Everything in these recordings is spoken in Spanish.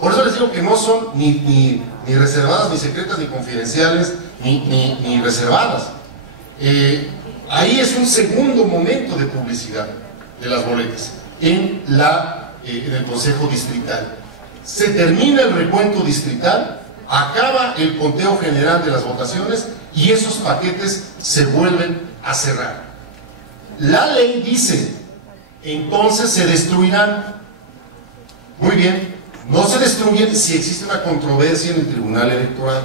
Por eso les digo que no son ni reservadas, ni secretas, ni confidenciales, ni reservadas. Ahí es un segundo momento de publicidad de las boletas en el Consejo Distrital. Se termina el recuento distrital, acaba el conteo general de las votaciones y esos paquetes se vuelven a cerrar. La ley dice, entonces se destruirán. Muy bien, no se destruyen si existe una controversia en el Tribunal Electoral.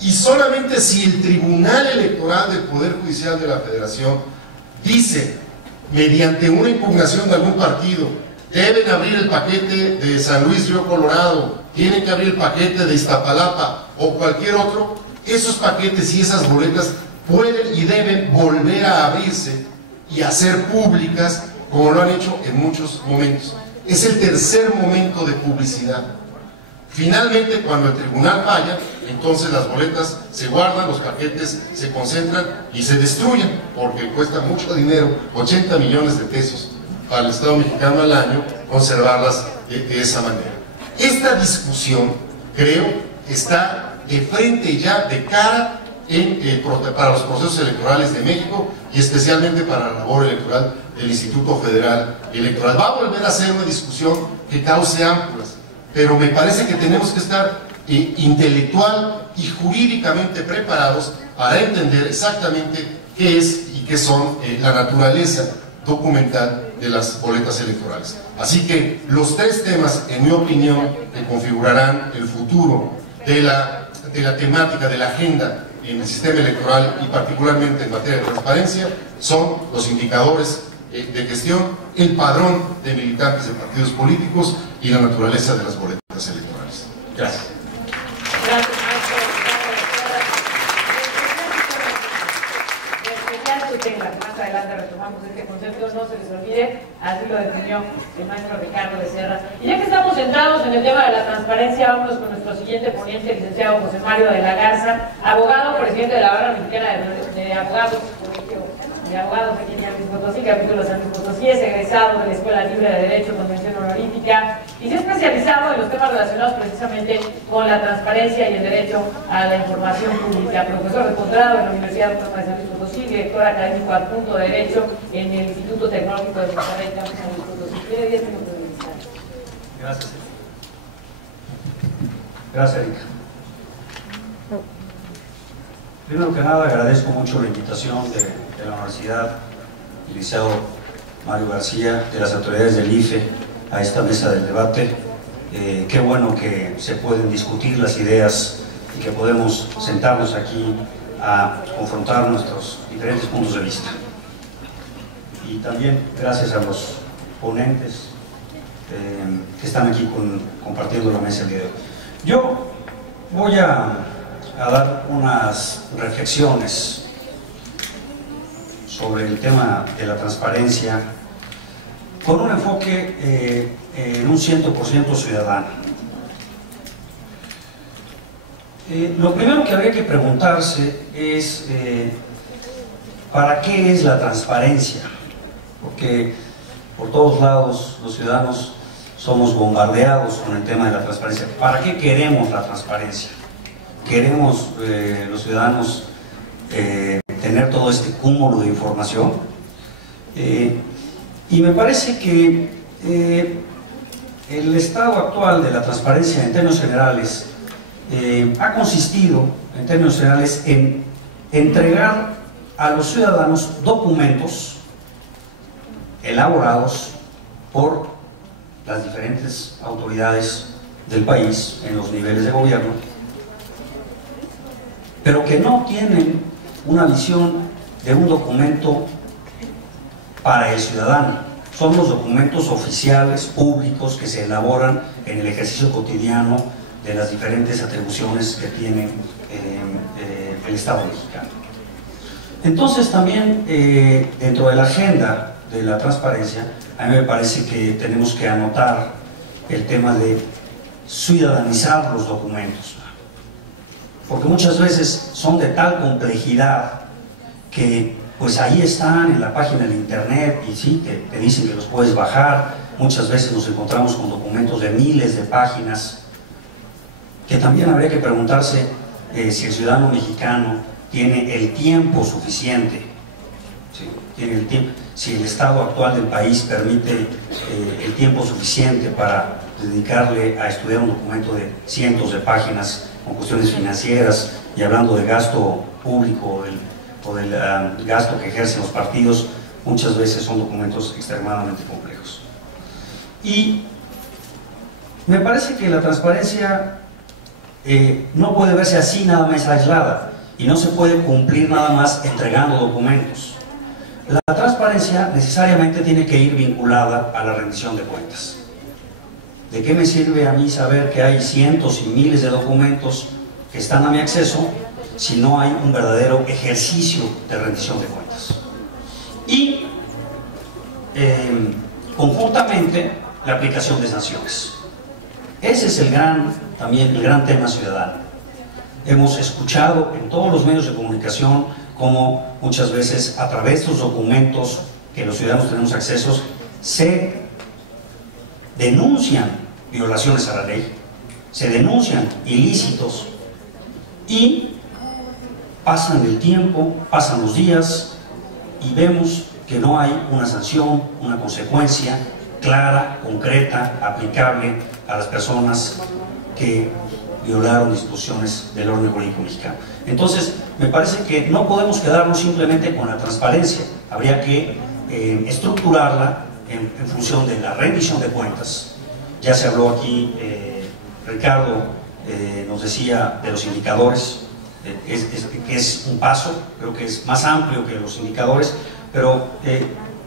Y solamente si el Tribunal Electoral del Poder Judicial de la Federación dice, mediante una impugnación de algún partido, deben abrir el paquete de San Luis Río Colorado, tienen que abrir el paquete de Iztapalapa o cualquier otro, esos paquetes y esas boletas pueden y deben volver a abrirse y a ser públicas como lo han hecho en muchos momentos. Es el tercer momento de publicidad. Finalmente, cuando el tribunal falla, entonces las boletas se guardan, los paquetes se concentran y se destruyen, porque cuesta mucho dinero, 80 millones de pesos para el Estado mexicano al año, conservarlas de esa manera. Esta discusión, creo, está de frente ya, de cara para los procesos electorales de México y especialmente para la labor electoral del Instituto Federal Electoral. Va a volver a ser una discusión que cause ámpulas, pero me parece que tenemos que estar intelectual y jurídicamente preparados para entender exactamente qué es y qué son la naturaleza documental de las boletas electorales. Así que los tres temas, en mi opinión, que configurarán el futuro de la temática, de la agenda en el sistema electoral y particularmente en materia de transparencia, son los indicadores de gestión, el padrón de militantes de partidos políticos y la naturaleza de las boletas electorales. Gracias. Gracias, maestro. Más adelante retomamos este concepto, no se les olvide, así lo definió el maestro Ricardo Becerra. Y ya que estamos centrados en el tema de la transparencia, vámonos con nuestro siguiente ponente, el licenciado José Mario de la Garza, abogado, presidente de la Barra Mexicana de Abogados, de Abogados aquí en San Luis Potosí, capítulo San Luis Potosí, es egresado de la Escuela Libre de Derecho con mención honorífica y se ha especializado en los temas relacionados precisamente con la transparencia y el derecho a la información pública. Profesor de posgrado en la Universidad Autónoma de San Luis Potosí, director académico adjunto de Derecho en el Instituto Tecnológico de Monterrey, Campus San Luis Potosí. Tiene 10 minutos de vista. Gracias. Gracias, Erika. Primero que nada, agradezco mucho la invitación de la Universidad, el Liceo Mario García, de las autoridades del IFE a esta mesa del debate. Qué bueno que se pueden discutir las ideas y que podemos sentarnos aquí a confrontar nuestros diferentes puntos de vista. Y también gracias a los ponentes que están aquí compartiendo la mesa el día de hoy. Yo voy a dar unas reflexiones sobre el tema de la transparencia con un enfoque en un 100% ciudadano. Lo primero que habría que preguntarse es ¿para qué es la transparencia? Porque por todos lados los ciudadanos somos bombardeados con el tema de la transparencia. ¿Para qué queremos la transparencia? ¿Queremos los ciudadanos tener todo este cúmulo de información? Y me parece que el estado actual de la transparencia en términos generales ha consistido en términos generales en entregar a los ciudadanos documentos elaborados por las diferentes autoridades del país en los niveles de gobierno, pero que no tienen una visión de un documento para el ciudadano. Son los documentos oficiales, públicos, que se elaboran en el ejercicio cotidiano de las diferentes atribuciones que tiene el Estado mexicano. Entonces también dentro de la agenda de la transparencia, a mí me parece que tenemos que anotar el tema de ciudadanizar los documentos, porque muchas veces son de tal complejidad que pues ahí están en la página de internet y sí, te dicen que los puedes bajar muchas veces nos encontramos con documentos de miles de páginas, que también habría que preguntarse si el ciudadano mexicano tiene el tiempo suficiente, ¿sí? Si el estado actual del país permite el tiempo suficiente para dedicarle a estudiar un documento de cientos de páginas con cuestiones financieras y hablando de gasto público o del gasto que ejercen los partidos. Muchas veces son documentos extremadamente complejos. Y me parece que la transparencia no puede verse así nada más aislada, y no se puede cumplir nada más entregando documentos. La transparencia necesariamente tiene que ir vinculada a la rendición de cuentas. ¿De qué me sirve a mí saber que hay cientos y miles de documentos que están a mi acceso si no hay un verdadero ejercicio de rendición de cuentas? Y conjuntamente la aplicación de sanciones. Ese es también el gran tema ciudadano. Hemos escuchado en todos los medios de comunicación cómo muchas veces a través de estos documentos que los ciudadanos tenemos acceso se denuncian violaciones a la ley, se denuncian ilícitos y pasan el tiempo, pasan los días y vemos que no hay una sanción, una consecuencia clara, concreta, aplicable a las personas que violaron disposiciones del orden jurídico mexicano. Entonces, me parece que no podemos quedarnos simplemente con la transparencia, habría que estructurarla en función de la rendición de cuentas. Ya se habló aquí, Ricardo nos decía de los indicadores, que es un paso, creo que es más amplio que los indicadores, pero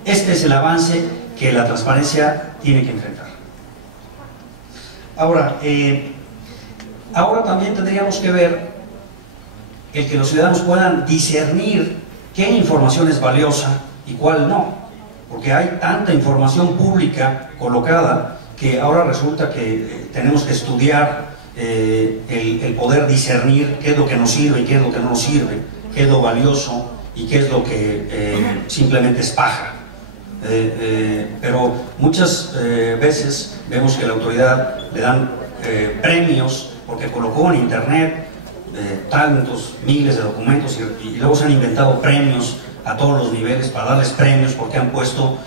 este es el avance que la transparencia tiene que enfrentar. Ahora también tendríamos que ver el que los ciudadanos puedan discernir qué información es valiosa y cuál no, porque hay tanta información pública colocada que ahora resulta que tenemos que estudiar el poder discernir qué es lo que nos sirve y qué es lo que no nos sirve, qué es lo valioso y qué es lo que simplemente es paja. Pero muchas veces vemos que a la autoridad le dan premios porque colocó en internet tantos miles de documentos y luego se han inventado premios a todos los niveles para darles premios porque han puesto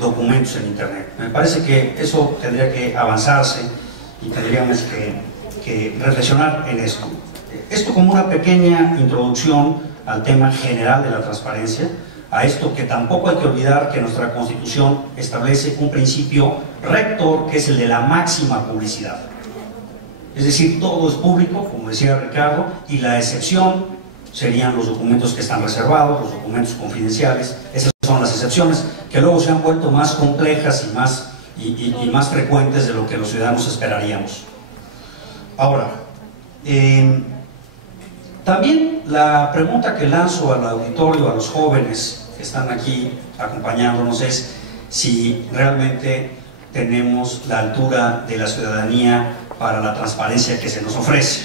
documentos en internet. Me parece que eso tendría que avanzarse y tendríamos que reflexionar en esto. Esto como una pequeña introducción al tema general de la transparencia, a esto que tampoco hay que olvidar que nuestra Constitución establece un principio rector que es el de la máxima publicidad. Es decir, todo es público, como decía Ricardo, y la excepción serían los documentos que están reservados, los documentos confidenciales. Esas son las excepciones que luego se han vuelto más complejas y más frecuentes de lo que los ciudadanos esperaríamos. Ahora, también la pregunta que lanzo al auditorio, a los jóvenes que están aquí acompañándonos, es si realmente tenemos la altura de la ciudadanía para la transparencia que se nos ofrece.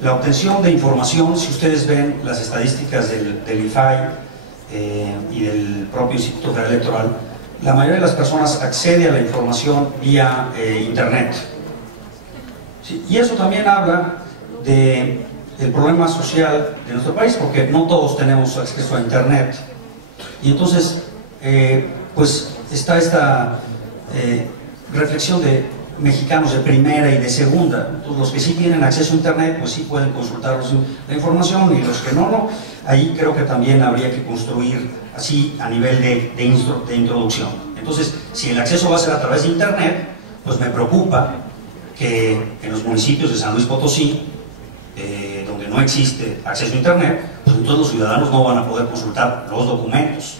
La obtención de información, si ustedes ven las estadísticas del IFAI y del propio Instituto Federal Electoral, la mayoría de las personas accede a la información vía internet. Sí, y eso también habla del problema social de nuestro país, porque no todos tenemos acceso a internet. Y entonces, pues está esta reflexión de mexicanos de primera y de segunda. Entonces, los que sí tienen acceso a internet, pues sí pueden consultar la información, y los que no. Ahí creo que también habría que construir así a nivel de introducción. Entonces, si el acceso va a ser a través de internet, pues me preocupa que en los municipios de San Luis Potosí, donde no existe acceso a internet, pues entonces los ciudadanos no van a poder consultar los documentos.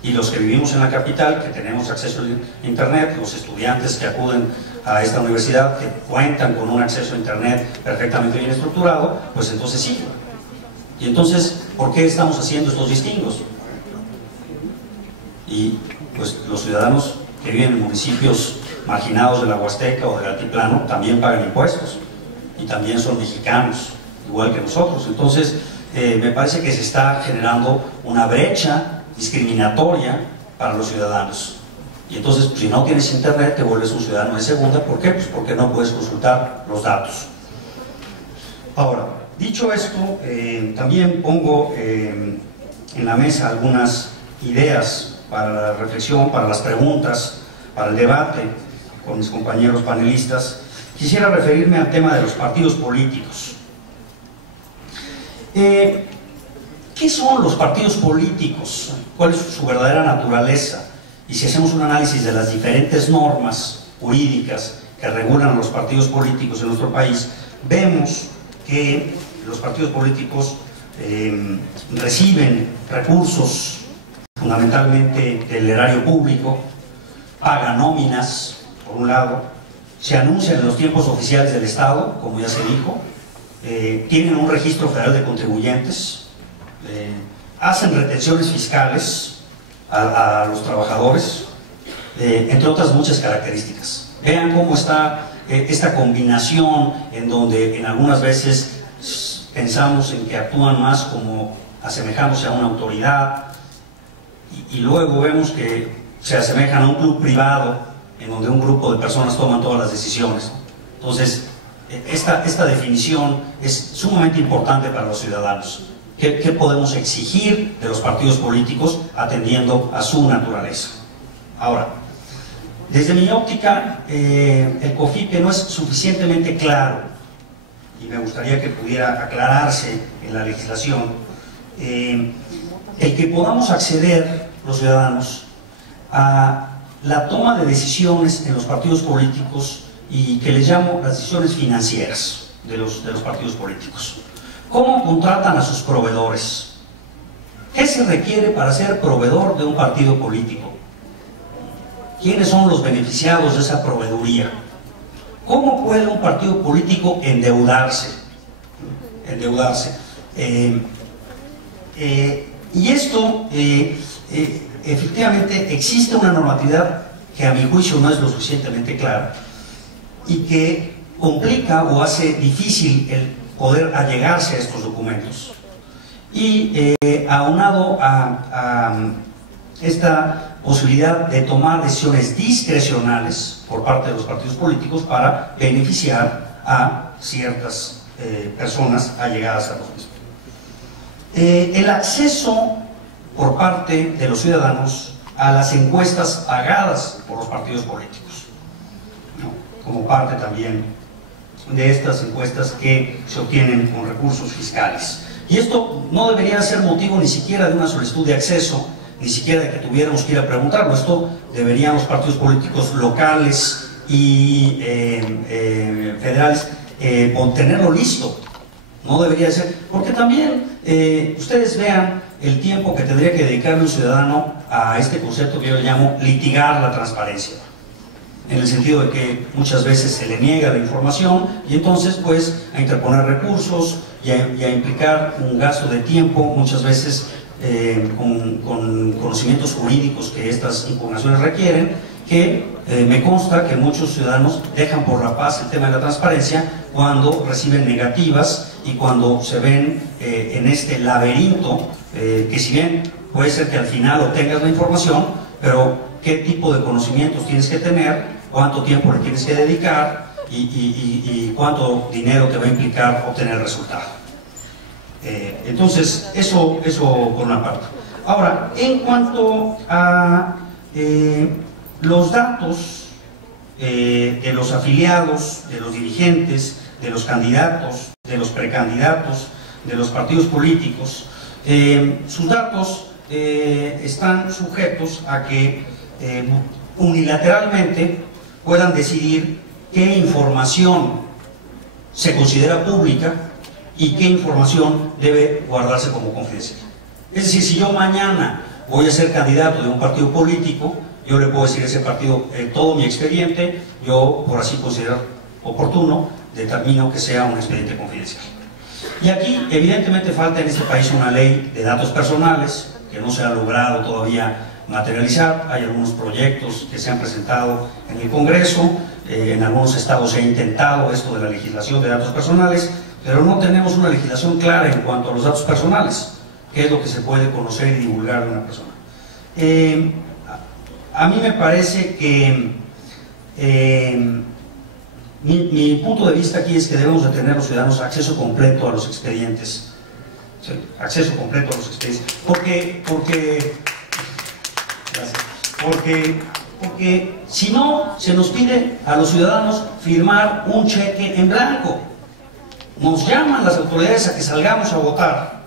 Y los que vivimos en la capital, que tenemos acceso a internet, los estudiantes que acuden a esta universidad, que cuentan con un acceso a internet perfectamente bien estructurado, pues entonces sí. Y entonces, ¿por qué estamos haciendo estos distingos? Y pues los ciudadanos que viven en municipios marginados de la Huasteca o del Altiplano también pagan impuestos y también son mexicanos, igual que nosotros. Entonces, me parece que se está generando una brecha discriminatoria para los ciudadanos. Y entonces, pues, si no tienes internet, te vuelves un ciudadano de segunda. ¿Por qué? Pues porque no puedes consultar los datos. Ahora, dicho esto, también pongo en la mesa algunas ideas para la reflexión, para las preguntas, para el debate con mis compañeros panelistas. Quisiera referirme al tema de los partidos políticos. ¿Qué son los partidos políticos? ¿Cuál es su verdadera naturaleza? Y si hacemos un análisis de las diferentes normas jurídicas que regulan a los partidos políticos en nuestro país, vemos que los partidos políticos reciben recursos fundamentalmente del erario público, pagan nóminas, por un lado, se anuncian en los tiempos oficiales del Estado, como ya se dijo, tienen un registro federal de contribuyentes, hacen retenciones fiscales a los trabajadores, entre otras muchas características. Vean cómo está esta combinación en donde en algunas veces pensamos en que actúan más como asemejándose a una autoridad y luego vemos que se asemejan a un club privado en donde un grupo de personas toman todas las decisiones. Entonces, esta definición es sumamente importante para los ciudadanos. ¿Qué podemos exigir de los partidos políticos atendiendo a su naturaleza? Ahora, desde mi óptica, el COFIPE no es suficientemente claro, y me gustaría que pudiera aclararse en la legislación, el que podamos acceder los ciudadanos a la toma de decisiones en los partidos políticos y que les llamo las decisiones financieras de los partidos políticos. ¿Cómo contratan a sus proveedores? ¿Qué se requiere para ser proveedor de un partido político? ¿Quiénes son los beneficiados de esa proveeduría? ¿Cómo puede un partido político endeudarse? Y esto, efectivamente, existe una normatividad que a mi juicio no es lo suficientemente clara y que complica o hace difícil el poder allegarse a estos documentos. Y aunado a esta posibilidad de tomar decisiones discrecionales por parte de los partidos políticos para beneficiar a ciertas personas allegadas a los mismos. El acceso por parte de los ciudadanos a las encuestas pagadas por los partidos políticos, ¿no? Como parte también de estas encuestas que se obtienen con recursos fiscales. Y esto no debería ser motivo ni siquiera de una solicitud de acceso, ni siquiera de que tuviéramos que ir a preguntarlo. Esto deberían los partidos políticos locales y federales tenerlo listo. No debería ser, porque también ustedes vean el tiempo que tendría que dedicarle un ciudadano a este concepto que yo le llamo litigar la transparencia, en el sentido de que muchas veces se le niega la información y entonces pues a interponer recursos y a implicar un gasto de tiempo, muchas veces con conocimientos jurídicos que estas impugnaciones requieren, que me consta que muchos ciudadanos dejan por la paz el tema de la transparencia cuando reciben negativas y cuando se ven en este laberinto, que si bien puede ser que al final obtengas la información, pero qué tipo de conocimientos tienes que tener, cuánto tiempo le tienes que dedicar y cuánto dinero te va a implicar obtener el resultado. Entonces, eso por una parte. Ahora, en cuanto a los datos de los afiliados, de los dirigentes, de los candidatos, de los precandidatos, de los partidos políticos, sus datos están sujetos a que unilateralmente puedan decidir qué información se considera pública y qué información debe guardarse como confidencial. Es decir, si yo mañana voy a ser candidato de un partido político, yo le puedo decir a ese partido todo mi expediente, yo por así considerar oportuno, determino que sea un expediente confidencial. Y aquí evidentemente falta en este país una ley de datos personales que no se ha logrado todavía materializar. Hay algunos proyectos que se han presentado en el Congreso, en algunos estados se ha intentado esto de la legislación de datos personales, pero no tenemos una legislación clara en cuanto a los datos personales. qué es lo que se puede conocer y divulgar de una persona. A mí me parece que mi punto de vista aquí es que debemos de tener los ciudadanos acceso completo a los expedientes. ¿Sí? Acceso completo a los expedientes. Porque si no, se nos pide a los ciudadanos firmar un cheque en blanco. Nos llaman las autoridades a que salgamos a votar,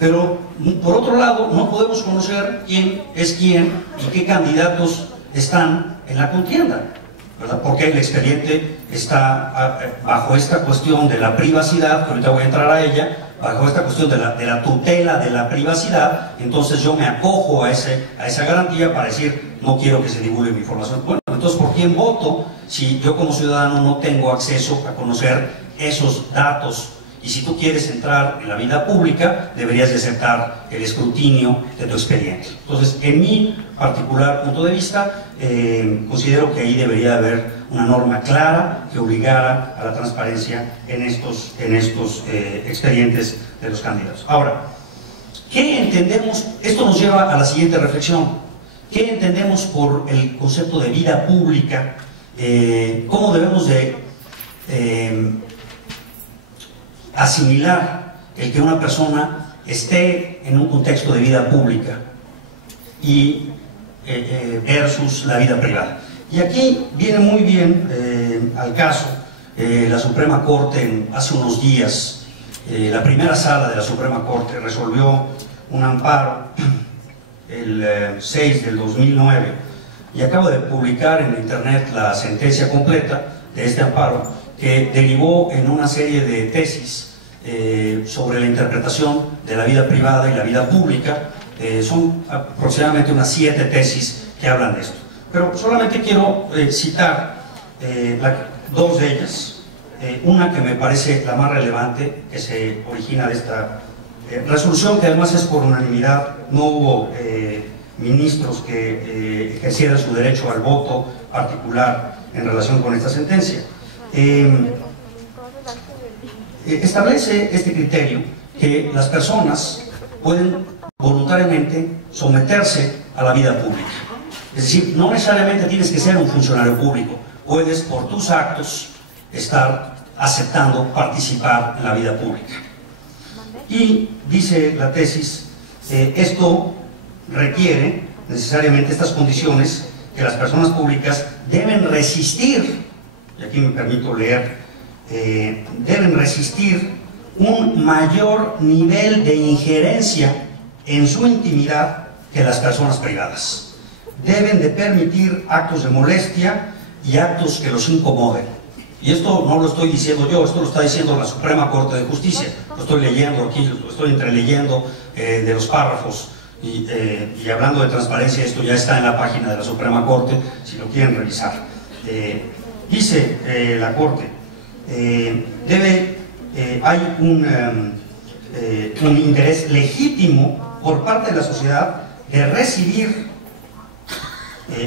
pero por otro lado no podemos conocer quién es quién y qué candidatos están en la contienda, ¿verdad? Porque el expediente está bajo esta cuestión de la privacidad, que ahorita voy a entrar a ella, bajo esta cuestión de la tutela de la privacidad. Entonces yo me acojo a esa garantía para decir, no quiero que se divulgue mi información. Bueno, entonces ¿por quién voto si yo como ciudadano no tengo acceso a conocer esos datos? Y si tú quieres entrar en la vida pública, deberías de aceptar el escrutinio de tu expediente. Entonces, en mi particular punto de vista, considero que ahí debería haber una norma clara que obligara a la transparencia en estos expedientes de los candidatos. Ahora, ¿qué entendemos? Esto nos lleva a la siguiente reflexión. ¿Qué entendemos por el concepto de vida pública? ¿Cómo debemos de asimilar el que una persona esté en un contexto de vida pública y versus la vida privada? Y aquí viene muy bien al caso la Suprema Corte hace unos días. La primera sala de la Suprema Corte resolvió un amparo el 6 del 2009 y acabo de publicar en internet la sentencia completa de este amparo, que derivó en una serie de tesis sobre la interpretación de la vida privada y la vida pública. Son aproximadamente unas 7 tesis que hablan de esto. Pero solamente quiero citar 2 de ellas. Una que me parece la más relevante, que se origina de esta resolución, que además es por unanimidad. No hubo ministros que ejercieran su derecho al voto particular en relación con esta sentencia. Establece este criterio que las personas pueden voluntariamente someterse a la vida pública. Es decir, no necesariamente tienes que ser un funcionario público, puedes por tus actos estar aceptando participar en la vida pública. Y dice la tesis, esto requiere necesariamente estas condiciones, que las personas públicas deben resistir, y aquí me permito leer, deben resistir un mayor nivel de injerencia en su intimidad que las personas privadas. Deben de permitir actos de molestia y actos que los incomoden. Y esto no lo estoy diciendo yo, esto lo está diciendo la Suprema Corte de Justicia. Lo estoy leyendo aquí, lo estoy entreleyendo de los párrafos. Y hablando de transparencia, esto ya está en la página de la Suprema Corte, si lo quieren revisar. Dice la Corte, hay un interés legítimo por parte de la sociedad de recibir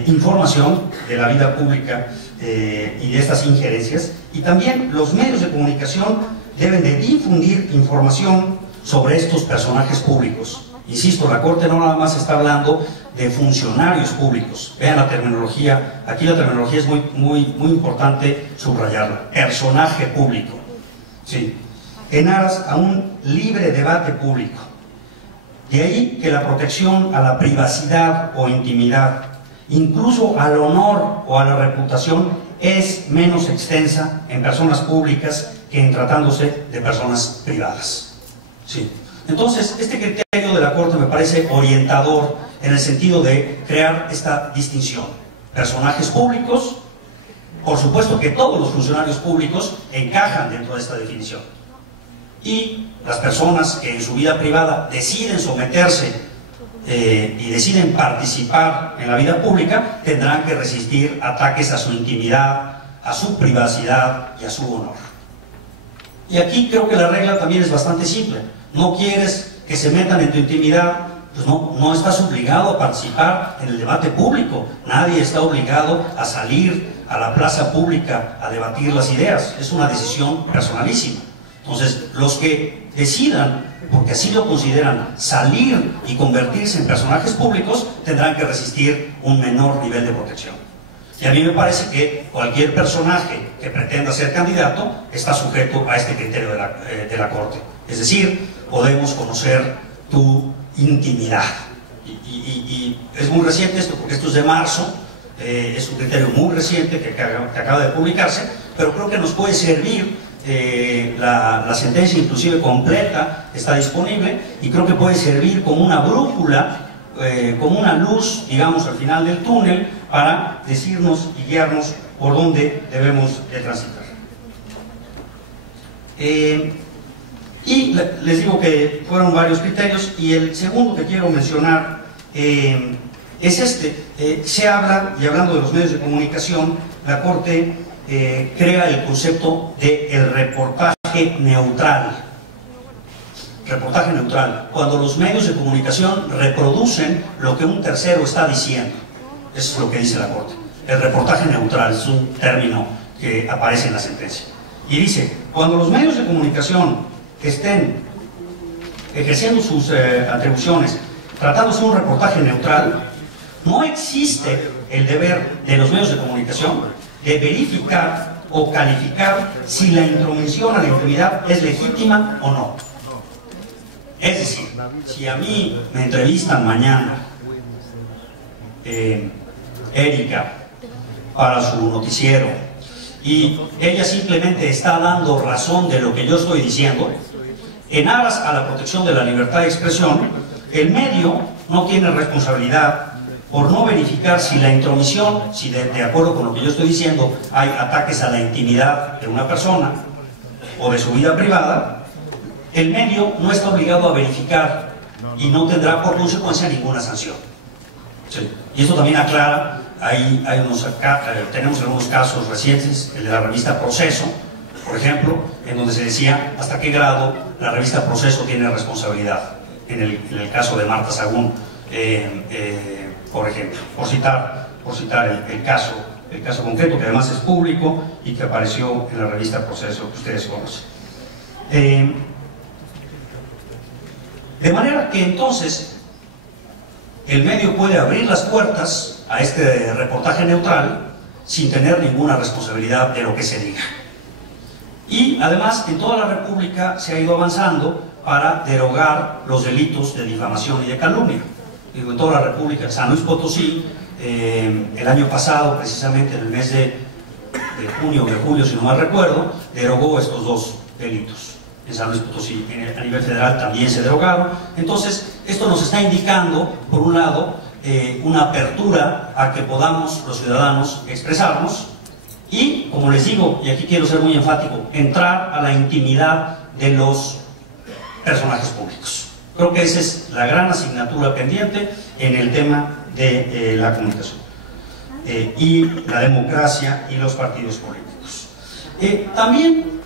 información de la vida pública y de estas injerencias, y también los medios de comunicación deben de difundir información sobre estos personajes públicos. Insisto, la Corte no nada más está hablando de funcionarios públicos. Vean la terminología, aquí la terminología es muy importante subrayarla. Personaje público, sí, en aras a un libre debate público. De ahí que la protección a la privacidad o intimidad, incluso al honor o a la reputación, es menos extensa en personas públicas que en tratándose de personas privadas. Sí. Entonces, este criterio de la Corte me parece orientador en el sentido de crear esta distinción. Personajes públicos, por supuesto que todos los funcionarios públicos encajan dentro de esta definición. Y las personas que en su vida privada deciden someterse y deciden participar en la vida pública, tendrán que resistir ataques a su intimidad, a su privacidad y a su honor. Y aquí creo que la regla también es bastante simple. No quieres que se metan en tu intimidad, pues no estás obligado a participar en el debate público. Nadie está obligado a salir a la plaza pública a debatir las ideas. Es una decisión personalísima. Entonces, los que decidan porque así lo consideran, salir y convertirse en personajes públicos, tendrán que resistir un menor nivel de protección. Y a mí me parece que cualquier personaje que pretenda ser candidato está sujeto a este criterio de la Corte. Es decir, podemos conocer tu intimidad. Y es muy reciente esto, porque esto es de marzo, es un criterio muy reciente que acaba de publicarse, pero creo que nos puede servir. La sentencia inclusive completa está disponible y creo que puede servir como una brújula, como una luz, digamos, al final del túnel para decirnos y guiarnos por dónde debemos de transitar. Y les digo que fueron varios criterios, y el segundo que quiero mencionar es este. Se habla, y hablando de los medios de comunicación, la Corte crea el concepto de el reportaje neutral. Reportaje neutral, cuando los medios de comunicación reproducen lo que un tercero está diciendo. Eso es lo que dice la Corte. El reportaje neutral es un término que aparece en la sentencia. Y dice, cuando los medios de comunicación estén ejerciendo sus atribuciones, tratándose de un reportaje neutral, no existe el deber de los medios de comunicación de verificar o calificar si la intromisión a la intimidad es legítima o no. Es decir, si a mí me entrevistan mañana Erika para su noticiero y ella simplemente está dando razón de lo que yo estoy diciendo, en aras a la protección de la libertad de expresión, el medio no tiene responsabilidad por no verificar si la intromisión, si de acuerdo con lo que yo estoy diciendo hay ataques a la intimidad de una persona o de su vida privada. El medio no está obligado a verificar y no tendrá por consecuencia ninguna sanción. Sí. Y esto también aclara, tenemos algunos casos recientes, el de la revista Proceso, por ejemplo, en donde se decía hasta qué grado la revista Proceso tiene responsabilidad, en el caso de Marta Sagún, por ejemplo, por citar el caso concreto, que además es público y que apareció en la revista Proceso, que ustedes conocen. De manera que entonces el medio puede abrir las puertas a este reportaje neutral sin tener ninguna responsabilidad de lo que se diga. Y además en toda la República se ha ido avanzando para derogar los delitos de difamación y de calumnia. Digo, en toda la República, en San Luis Potosí, el año pasado, precisamente en el mes de junio o de julio, si no mal recuerdo, derogó estos dos delitos. En San Luis Potosí, a nivel federal también se derogaron. Entonces, esto nos está indicando, por un lado, una apertura a que podamos los ciudadanos expresarnos y, como les digo, y aquí quiero ser muy enfático, entrar a la intimidad de los personajes públicos. Creo que esa es la gran asignatura pendiente en el tema de la comunicación y la democracia y los partidos políticos. También,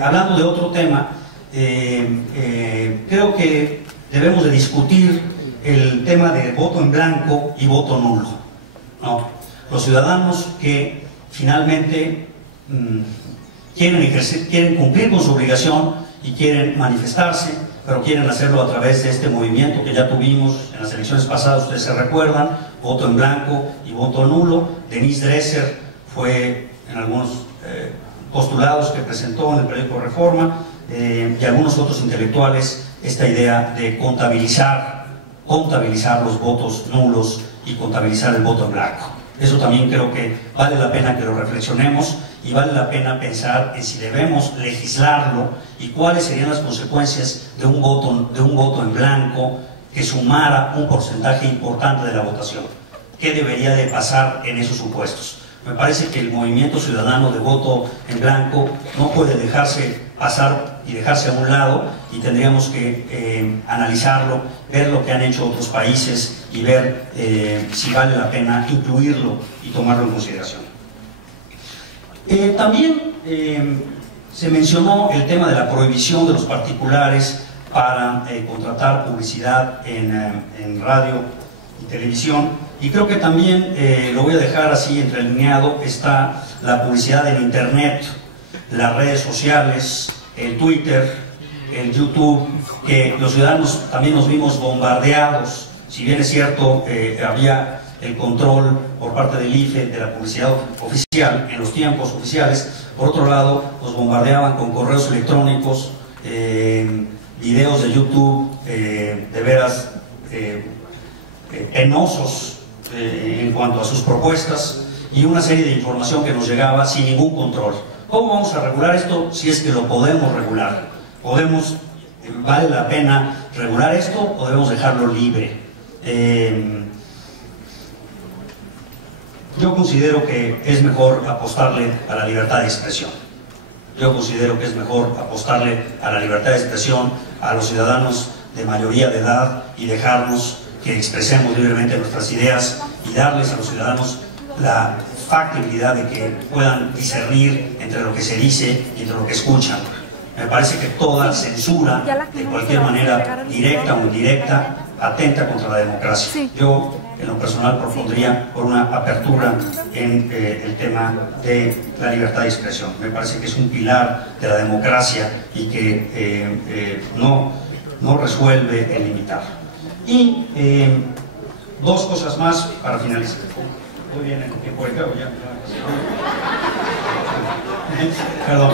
hablando de otro tema, creo que debemos de discutir el tema de voto en blanco y voto nulo, ¿no? Los ciudadanos que finalmente quieren cumplir con su obligación y quieren manifestarse, pero quieren hacerlo a través de este movimiento que ya tuvimos en las elecciones pasadas, ustedes se recuerdan, voto en blanco y voto nulo. Denise Dresser fue en algunos postulados que presentó en el periódico Reforma, y algunos otros intelectuales, esta idea de contabilizar los votos nulos y contabilizar el voto en blanco. Eso también creo que vale la pena que lo reflexionemos y vale la pena pensar en si debemos legislarlo y cuáles serían las consecuencias de un voto en blanco que sumara un porcentaje importante de la votación. ¿Qué debería de pasar en esos supuestos? Me parece que el movimiento ciudadano de voto en blanco no puede dejarse pasar y dejarse a un lado, y tendríamos que analizarlo, ver lo que han hecho otros países y ver si vale la pena incluirlo y tomarlo en consideración. También se mencionó el tema de la prohibición de los particulares para contratar publicidad en radio y televisión, y creo que también lo voy a dejar así entrelineado. Está la publicidad en internet, las redes sociales, el Twitter, el YouTube, que los ciudadanos también nos vimos bombardeados. Si bien es cierto, había el control por parte del IFE de la publicidad oficial en los tiempos oficiales, por otro lado nos bombardeaban con correos electrónicos, videos de YouTube de veras penosos en cuanto a sus propuestas, y una serie de información que nos llegaba sin ningún control. ¿Cómo vamos a regular esto si es que lo podemos regular? ¿Vale la pena regular esto o debemos dejarlo libre? Yo considero que es mejor apostarle a la libertad de expresión. Yo considero que es mejor apostarle a la libertad de expresión a los ciudadanos de mayoría de edad y dejarnos que expresemos libremente nuestras ideas y darles a los ciudadanos la factibilidad de que puedan discernir entre lo que se dice y entre lo que escuchan. Me parece que toda censura, de cualquier manera, directa o indirecta, atenta contra la democracia. Yo, en lo personal, propondría por una apertura en el tema de la libertad de expresión. Me parece que es un pilar de la democracia y que no resuelve el limitar. Y dos cosas más para finalizar. Muy bien, en tiempo de cabo ya. Perdón.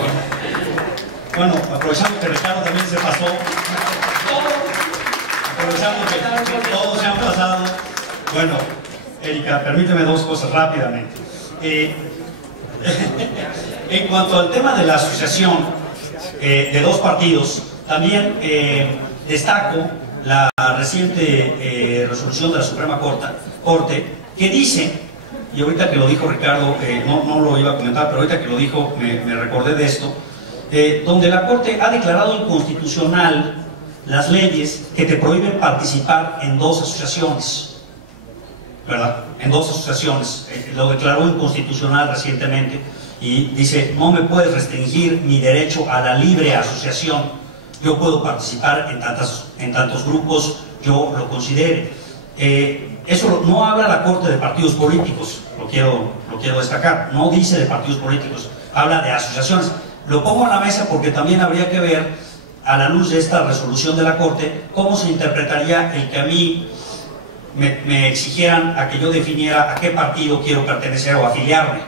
Bueno, aprovechando que Ricardo también se pasó, aprovechando que todos se han pasado. Bueno, Erika, permíteme dos cosas rápidamente. En cuanto al tema de la asociación de dos partidos, también destaco la reciente resolución de la Suprema Corte que dice, y ahorita que lo dijo Ricardo, no lo iba a comentar, pero ahorita que lo dijo me recordé de esto, donde la Corte ha declarado inconstitucional las leyes que te prohíben participar en dos asociaciones, ¿verdad? En dos asociaciones. Lo declaró inconstitucional recientemente y dice, no me puedes restringir mi derecho a la libre asociación. Yo puedo participar en tantos grupos yo lo considere. Eso no habla la Corte de partidos políticos, lo quiero destacar, no dice de partidos políticos, habla de asociaciones. Lo pongo en la mesa porque también habría que ver, a la luz de esta resolución de la Corte, cómo se interpretaría el que a mí me exigieran a que yo definiera a qué partido quiero pertenecer o afiliarme,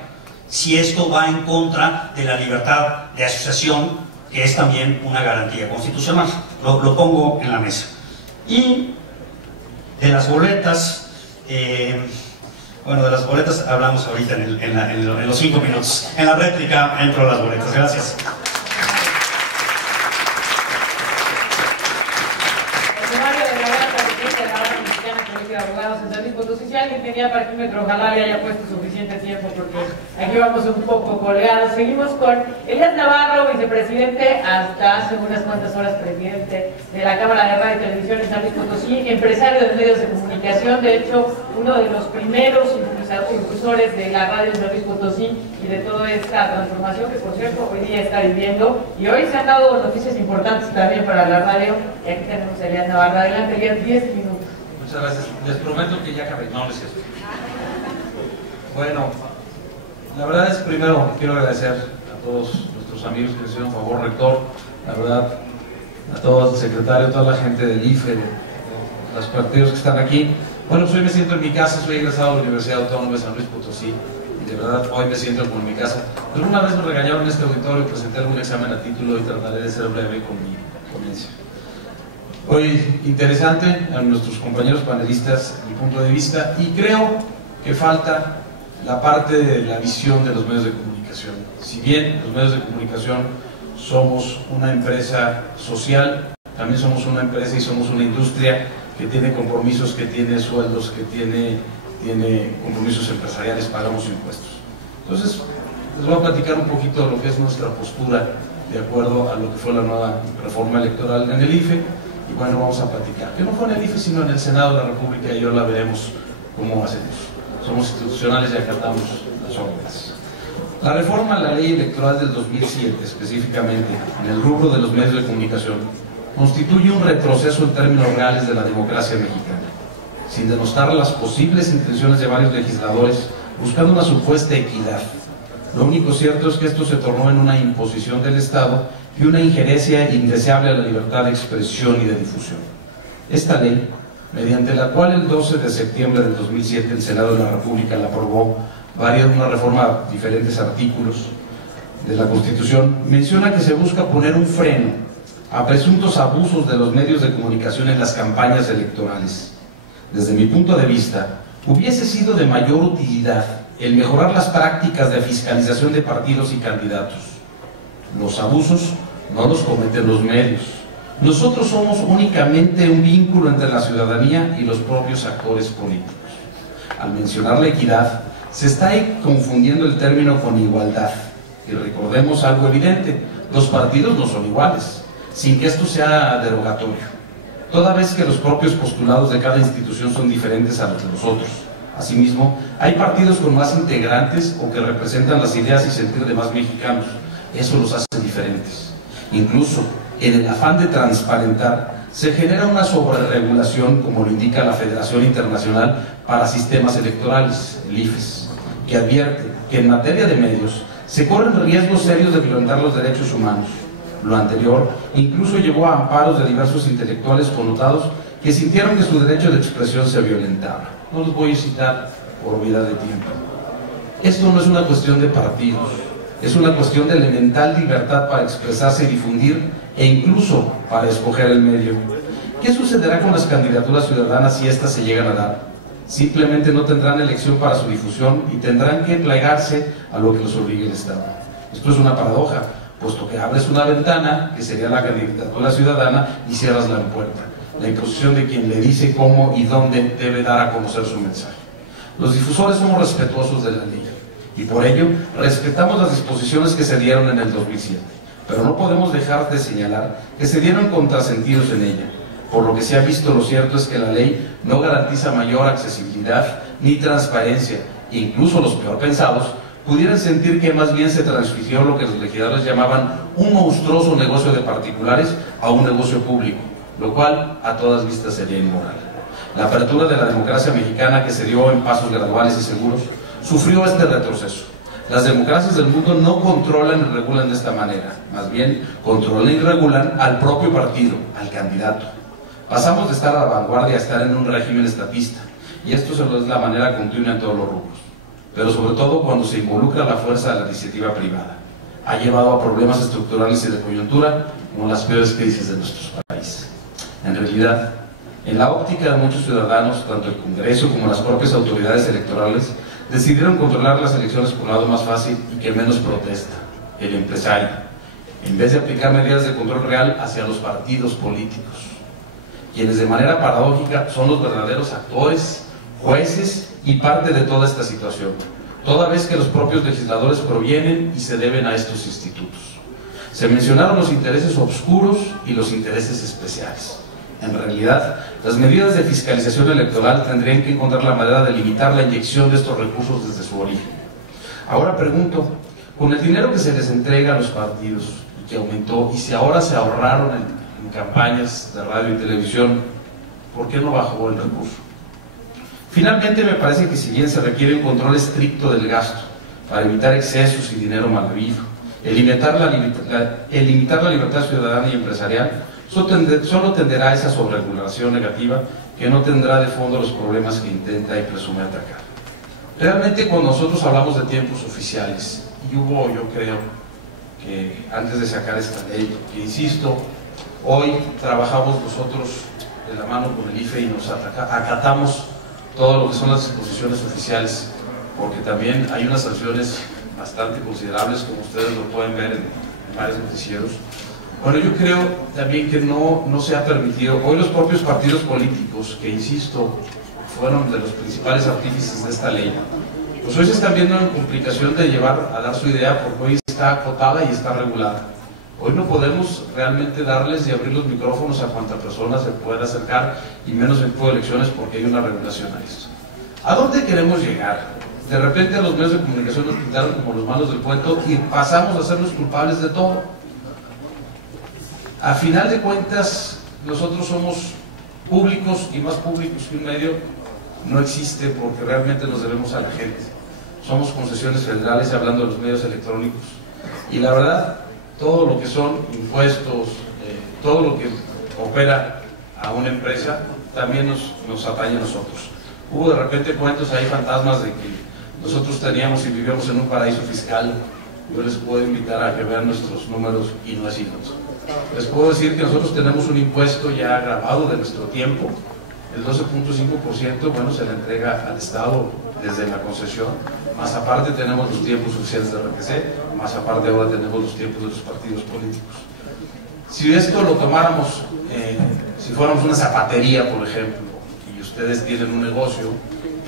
si esto va en contra de la libertad de asociación, que es también una garantía constitucional. Lo pongo en la mesa. Y de las boletas, bueno, de las boletas hablamos ahorita en los 5 minutos. En la réplica entro a las boletas. Gracias. Si alguien tenía parquímetro, ojalá le haya puesto suficiente tiempo porque aquí vamos un poco colgados. Seguimos con Elías Navarro, vicepresidente, hasta hace unas cuantas horas presidente de la Cámara de Radio y Televisión en San Luis Potosí, empresario de medios de comunicación, de hecho uno de los primeros impulsores de la radio en San Luis Potosí y de toda esta transformación que, por cierto, hoy día está viviendo. Y hoy se han dado noticias importantes también para la radio, y aquí tenemos a Elías Navarro. Adelante, Elías, 10 minutos. Muchas gracias. Les prometo que ya acabé. No, no es cierto. Bueno, la verdad es, primero quiero agradecer a todos nuestros amigos que nos hicieron favor, rector, la verdad, a todo el secretario, a toda la gente del IFE, de los partidos que están aquí. Bueno, pues hoy me siento en mi casa, soy egresado de la Universidad Autónoma de San Luis Potosí y de verdad hoy me siento como en mi casa. Alguna vez me regañaron en este auditorio, presenté algún examen a título y trataré de ser breve con mi ponencia. Hoy interesante a nuestros compañeros panelistas mi punto de vista, y creo que falta la parte de la visión de los medios de comunicación. Si bien los medios de comunicación somos una empresa social, también somos una empresa y somos una industria que tiene compromisos, que tiene sueldos, que tiene compromisos empresariales, pagamos impuestos. Entonces, les voy a platicar un poquito de lo que es nuestra postura de acuerdo a lo que fue la nueva reforma electoral en el IFE. Y bueno, vamos a platicar, que no fue en el IFE, sino en el Senado de la República, y ahora veremos cómo hacemos. Somos institucionales y acatamos las órdenes. La reforma a la ley electoral del 2007, específicamente en el rubro de los medios de comunicación, constituye un retroceso en términos reales de la democracia mexicana, sin denostar las posibles intenciones de varios legisladores buscando una supuesta equidad. Lo único cierto es que esto se tornó en una imposición del Estado y una injerencia indeseable a la libertad de expresión y de difusión. Esta ley, mediante la cual el 12 de septiembre del 2007 el Senado de la República la aprobó, una reforma a diferentes artículos de la Constitución, menciona que se busca poner un freno a presuntos abusos de los medios de comunicación en las campañas electorales. Desde mi punto de vista, hubiese sido de mayor utilidad el mejorar las prácticas de fiscalización de partidos y candidatos. Los abusos no los cometen los medios. Nosotros somos únicamente un vínculo entre la ciudadanía y los propios actores políticos. Al mencionar la equidad, se está confundiendo el término con igualdad. Y recordemos algo evidente: los partidos no son iguales, sin que esto sea derogatorio, toda vez que los propios postulados de cada institución son diferentes a los de los otros. Asimismo, hay partidos con más integrantes o que representan las ideas y sentir de más mexicanos. Eso los hace diferentes. Incluso, en el afán de transparentar, se genera una sobreregulación, como lo indica la Federación Internacional para Sistemas Electorales, el IFES, que advierte que en materia de medios se corren riesgos serios de violentar los derechos humanos. Lo anterior incluso llevó a amparos de diversos intelectuales connotados que sintieron que su derecho de expresión se violentaba. No los voy a citar por obviedad de tiempo. Esto no es una cuestión de partidos, es una cuestión de elemental libertad para expresarse y difundir, e incluso para escoger el medio. ¿Qué sucederá con las candidaturas ciudadanas si éstas se llegan a dar? Simplemente no tendrán elección para su difusión y tendrán que plegarse a lo que los obligue el Estado. Esto es una paradoja, puesto que abres una ventana, que sería la candidatura ciudadana, y cierras la puerta, la imposición de quien le dice cómo y dónde debe dar a conocer su mensaje. Los difusores somos respetuosos de la ley, y por ello respetamos las disposiciones que se dieron en el 2007, pero no podemos dejar de señalar que se dieron contrasentidos en ella. Por lo que se ha visto, lo cierto es que la ley no garantiza mayor accesibilidad ni transparencia, e incluso los peor pensados pudieran sentir que más bien se transfirió lo que los legisladores llamaban un monstruoso negocio de particulares a un negocio público, lo cual a todas vistas sería inmoral. La apertura de la democracia mexicana, que se dio en pasos graduales y seguros, sufrió este retroceso. Las democracias del mundo no controlan y regulan de esta manera, más bien controlan y regulan al propio partido, al candidato. Pasamos de estar a la vanguardia a estar en un régimen estatista, y esto se lo es la manera continua en todos los rubros, pero sobre todo cuando se involucra la fuerza de la iniciativa privada. Ha llevado a problemas estructurales y de coyuntura como las peores crisis de nuestros países. En realidad, en la óptica de muchos ciudadanos, tanto el Congreso como las propias autoridades electorales decidieron controlar las elecciones por un lado más fácil y que menos protesta, el empresario, en vez de aplicar medidas de control real hacia los partidos políticos, quienes de manera paradójica son los verdaderos actores, jueces y parte de toda esta situación, toda vez que los propios legisladores provienen y se deben a estos institutos. Se mencionaron los intereses oscuros y los intereses especiales. En realidad, las medidas de fiscalización electoral tendrían que encontrar la manera de limitar la inyección de estos recursos desde su origen. Ahora pregunto, con el dinero que se les entrega a los partidos y que aumentó, y si ahora se ahorraron en campañas de radio y televisión, ¿por qué no bajó el recurso? Finalmente, me parece que si bien se requiere un control estricto del gasto para evitar excesos y dinero mal habido, limitar la libertad ciudadana y empresarial, solo tenderá a esa sobreregulación negativa que no tendrá de fondo los problemas que intenta y presume atacar. Realmente, cuando nosotros hablamos de tiempos oficiales, y hubo, yo creo, que antes de sacar esta ley, que insisto, hoy trabajamos nosotros de la mano con el IFE y nos acatamos todo lo que son las disposiciones oficiales, porque también hay unas sanciones bastante considerables, como ustedes lo pueden ver en varios noticieros. Bueno, yo creo también que no se ha permitido, hoy los propios partidos políticos, que insisto, fueron de los principales artífices de esta ley, pues hoy se están viendo en complicación de llevar a dar su idea, porque hoy está acotada y está regulada. Hoy no podemos realmente darles y abrir los micrófonos a cuanta persona se pueda acercar, y menos en tipo de elecciones, porque hay una regulación a esto. ¿A dónde queremos llegar? De repente a los medios de comunicación nos pintaron como los malos del cuento y pasamos a sernos culpables de todo. A final de cuentas, nosotros somos públicos, y más públicos que un medio no existe, porque realmente nos debemos a la gente. Somos concesiones federales, hablando de los medios electrónicos, y la verdad todo lo que son impuestos, todo lo que opera a una empresa, también nos atañe a nosotros. Hubo de repente cuentos ahí fantasmas de que nosotros teníamos y vivíamos en un paraíso fiscal. Yo les puedo invitar a que vean nuestros números y no es cierto. Les puedo decir que nosotros tenemos un impuesto ya grabado de nuestro tiempo, el 12.5%, bueno, se le entrega al Estado desde la concesión, más aparte tenemos los tiempos oficiales de RPC, más aparte ahora tenemos los tiempos de los partidos políticos. Si esto lo tomáramos, si fuéramos una zapatería, por ejemplo, y ustedes tienen un negocio,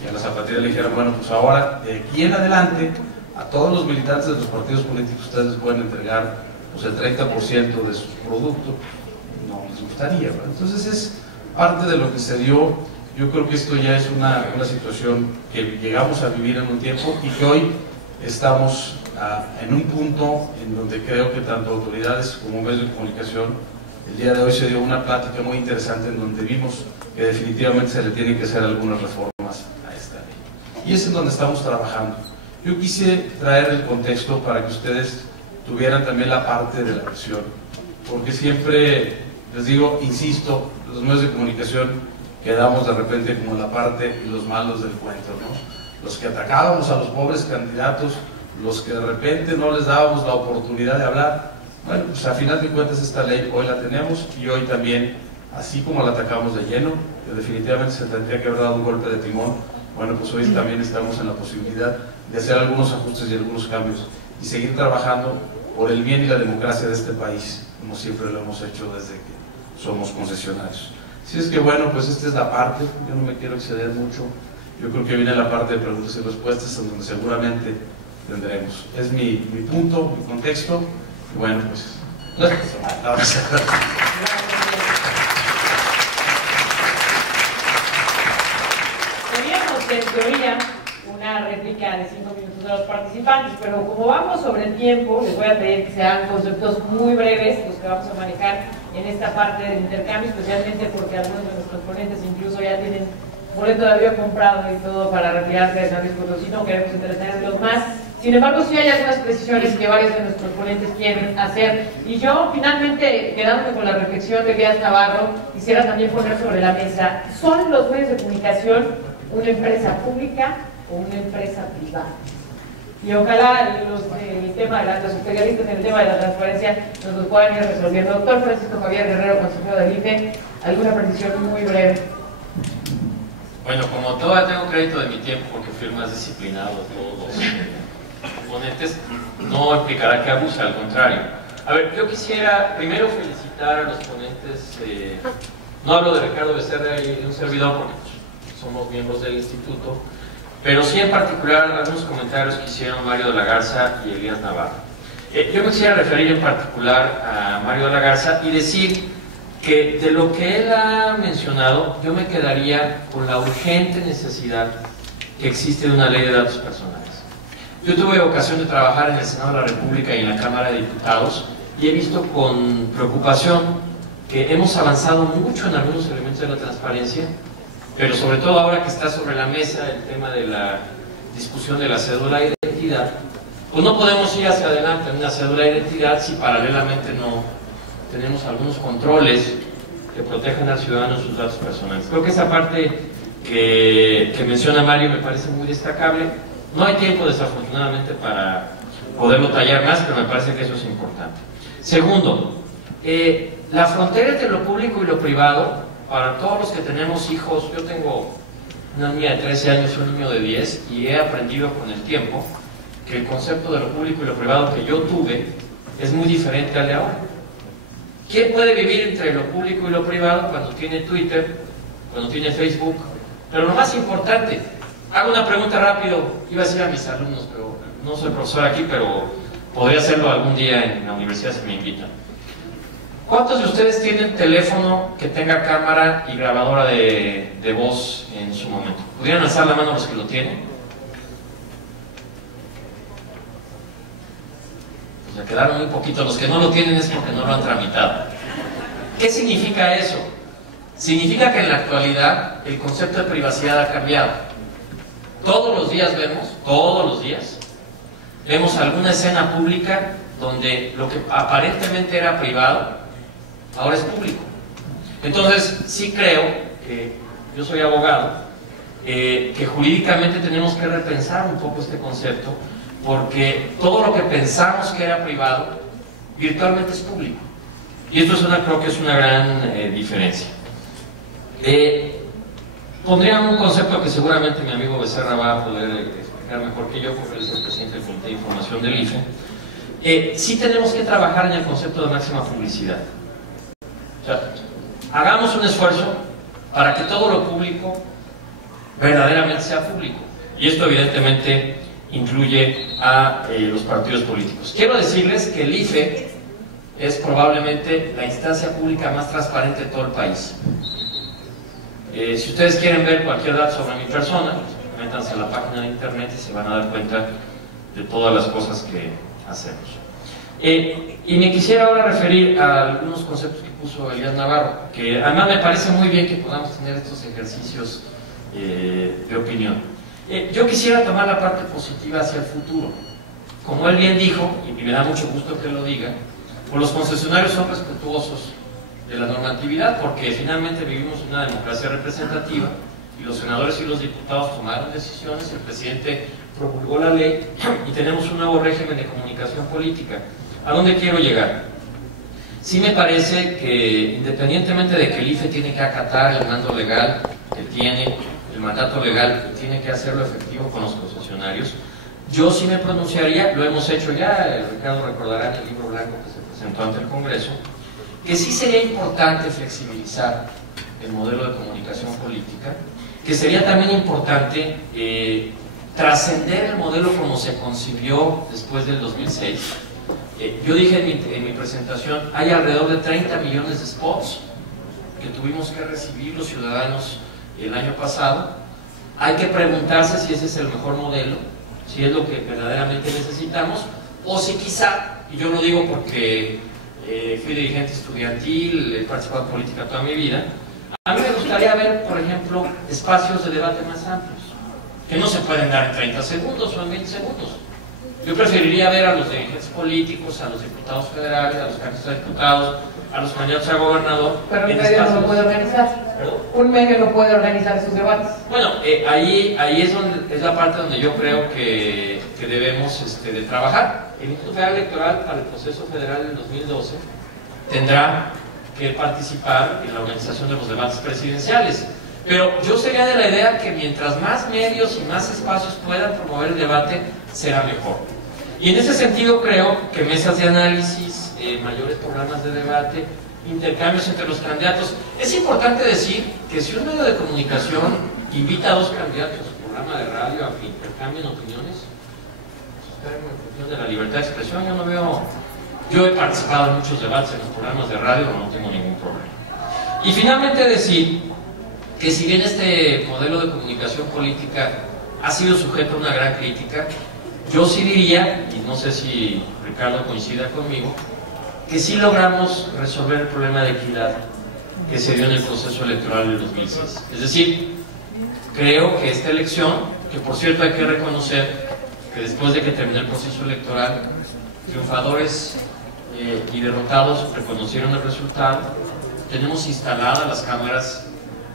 y a la zapatería le dijeran, bueno, pues ahora, de aquí en adelante, a todos los militantes de los partidos políticos ustedes les pueden entregar pues, el 30% de sus productos, no les gustaría, ¿verdad? Entonces es parte de lo que se dio. Yo creo que esto ya es una situación que llegamos a vivir en un tiempo y que hoy estamos en un punto en donde creo que tanto autoridades como medios de comunicación, el día de hoy se dio una plática muy interesante en donde vimos que definitivamente se le tienen que hacer algunas reformas a esta ley. Y es en donde estamos trabajando. Yo quise traer el contexto para que ustedes tuvieran también la parte de la versión, porque siempre les digo, insisto, los medios de comunicación quedamos de repente como la parte y los malos del cuento, ¿no? Los que atacábamos a los pobres candidatos, los que de repente no les dábamos la oportunidad de hablar. Bueno, pues a final de cuentas esta ley hoy la tenemos y hoy también, así como la atacamos de lleno, que definitivamente se tendría que haber dado un golpe de timón, bueno, pues hoy también estamos en la posibilidad de hacer algunos ajustes y algunos cambios y seguir trabajando por el bien y la democracia de este país, como siempre lo hemos hecho desde que somos concesionarios. Así es que bueno, pues esta es la parte, yo no me quiero exceder mucho, yo creo que viene la parte de preguntas y respuestas en donde seguramente tendremos. Es mi punto, mi contexto, y bueno, pues gracias. Teníamos en teoría una réplica de 5 minutos de los participantes, pero como vamos sobre el tiempo, les voy a pedir que sean conceptos muy breves los que vamos a manejar en esta parte del intercambio, especialmente porque algunos de nuestros ponentes incluso ya tienen boleto de avión comprado y todo para retirarse de San Luis Potosí, no queremos entretenerlos más. Sin embargo, sí hay algunas precisiones que varios de nuestros ponentes quieren hacer. Y yo, finalmente, quedándome con la reflexión de Elías Navarro, quisiera también poner sobre la mesa, ¿son los medios de comunicación una empresa pública o una empresa privada? Y ojalá los especialistas en el tema de la transparencia nos lo puedan ir resolviendo. Doctor Francisco Javier Guerrero, consejero del IFE, alguna precisión muy breve. Bueno, como todavía tengo crédito de mi tiempo porque fui el más disciplinado de todos los ponentes, no implicará que abuse, al contrario. A ver, yo quisiera primero felicitar a los ponentes, no hablo de Ricardo Becerra y de un servidor porque pues, somos miembros del instituto, pero sí en particular algunos comentarios que hicieron Mario de la Garza y Elías Navarro. Yo me quisiera referir en particular a Mario de la Garza y decir que de lo que él ha mencionado, yo me quedaría con la urgente necesidad que existe de una ley de datos personales. Yo tuve ocasión de trabajar en el Senado de la República y en la Cámara de Diputados y he visto con preocupación que hemos avanzado mucho en algunos elementos de la transparencia, pero sobre todo ahora que está sobre la mesa el tema de la discusión de la cédula de identidad, pues no podemos ir hacia adelante en una cédula de identidad si paralelamente no tenemos algunos controles que protejan al ciudadano sus datos personales. Creo que esa parte que menciona Mario me parece muy destacable. No hay tiempo, desafortunadamente, para poderlo tallar más, pero me parece que eso es importante. Segundo, la frontera entre lo público y lo privado, para todos los que tenemos hijos, yo tengo una niña de 13 años y un niño de 10, y he aprendido con el tiempo que el concepto de lo público y lo privado que yo tuve es muy diferente al de ahora. ¿Quién puede vivir entre lo público y lo privado cuando tiene Twitter, cuando tiene Facebook? Pero lo más importante, hago una pregunta rápido, iba a decir a mis alumnos, pero no soy profesor aquí, pero podría hacerlo algún día en la universidad si me invitan. ¿Cuántos de ustedes tienen teléfono que tenga cámara y grabadora de voz en su momento? ¿Pudieran alzar la mano los que lo tienen? Pues ya quedaron muy poquitos. Los que no lo tienen es porque no lo han tramitado. ¿Qué significa eso? Significa que en la actualidad el concepto de privacidad ha cambiado. Todos los días vemos alguna escena pública donde lo que aparentemente era privado, ahora es público. Entonces, sí creo que, yo soy abogado, que jurídicamente tenemos que repensar un poco este concepto, porque todo lo que pensamos que era privado, virtualmente es público. Y esto creo que es una gran diferencia. Pondría un concepto que seguramente mi amigo Becerra va a poder explicar mejor que yo, porque él es el presidente del Comité de Información del IFE. Sí tenemos que trabajar en el concepto de máxima publicidad. O sea, hagamos un esfuerzo para que todo lo público verdaderamente sea público. Y esto evidentemente incluye a los partidos políticos. Quiero decirles que el IFE es probablemente la instancia pública más transparente de todo el país. Si ustedes quieren ver cualquier dato sobre mi persona, métanse a la página de internet y se van a dar cuenta de todas las cosas que hacemos. Y me quisiera ahora referir a algunos conceptos que puso Elías Navarro, que además me parece muy bien que podamos tener estos ejercicios de opinión. Yo quisiera tomar la parte positiva hacia el futuro. Como él bien dijo, y me da mucho gusto que lo diga, pues los concesionarios son respetuosos de la normatividad, porque finalmente vivimos una democracia representativa y los senadores y los diputados tomaron decisiones, el presidente promulgó la ley y tenemos un nuevo régimen de comunicación política. ¿A dónde quiero llegar? Sí me parece que, independientemente de que el IFE tiene que acatar el mando legal que tiene, el mandato legal que tiene que hacerlo efectivo con los concesionarios, yo sí me pronunciaría, lo hemos hecho ya, Ricardo recordará en el libro blanco que se presentó ante el Congreso, que sí sería importante flexibilizar el modelo de comunicación política, que sería también importante trascender el modelo como se concibió después del 2006. Yo dije en mi presentación, hay alrededor de 30 millones de spots que tuvimos que recibir los ciudadanos el año pasado. Hay que preguntarse si ese es el mejor modelo, si es lo que verdaderamente necesitamos, o si quizá, y yo lo digo porque fui dirigente estudiantil, he participado en política toda mi vida, a mí me gustaría ver, por ejemplo, espacios de debate más amplios, que no se pueden dar en 30 segundos o en 20 segundos. Yo preferiría ver a los dirigentes políticos, a los diputados federales, a los candidatos a diputados, a los candidatos a gobernador. Pero un medio no lo puede organizar. ¿Perdón? Un medio no puede organizar esos debates. Bueno, ahí es la parte donde yo creo que debemos de trabajar. El Instituto Federal Electoral para el proceso federal del 2012 tendrá que participar en la organización de los debates presidenciales. Pero yo sería de la idea que mientras más medios y más espacios puedan promover el debate, será mejor. Y en ese sentido creo que mesas de análisis, mayores programas de debate, intercambios entre los candidatos. Es importante decir que si un medio de comunicación invita a dos candidatos a su programa de radio a que intercambien opiniones, está en función de la libertad de expresión. Yo no veo... Yo he participado en muchos debates en los programas de radio, no tengo ningún problema. Y finalmente decir que si bien este modelo de comunicación política ha sido sujeto a una gran crítica, yo sí diría, y no sé si Ricardo coincida conmigo, que sí logramos resolver el problema de equidad que se dio en el proceso electoral del 2006. Es decir, creo que esta elección, que por cierto hay que reconocer que después de que terminó el proceso electoral, triunfadores y derrotados reconocieron el resultado. Tenemos instaladas las cámaras,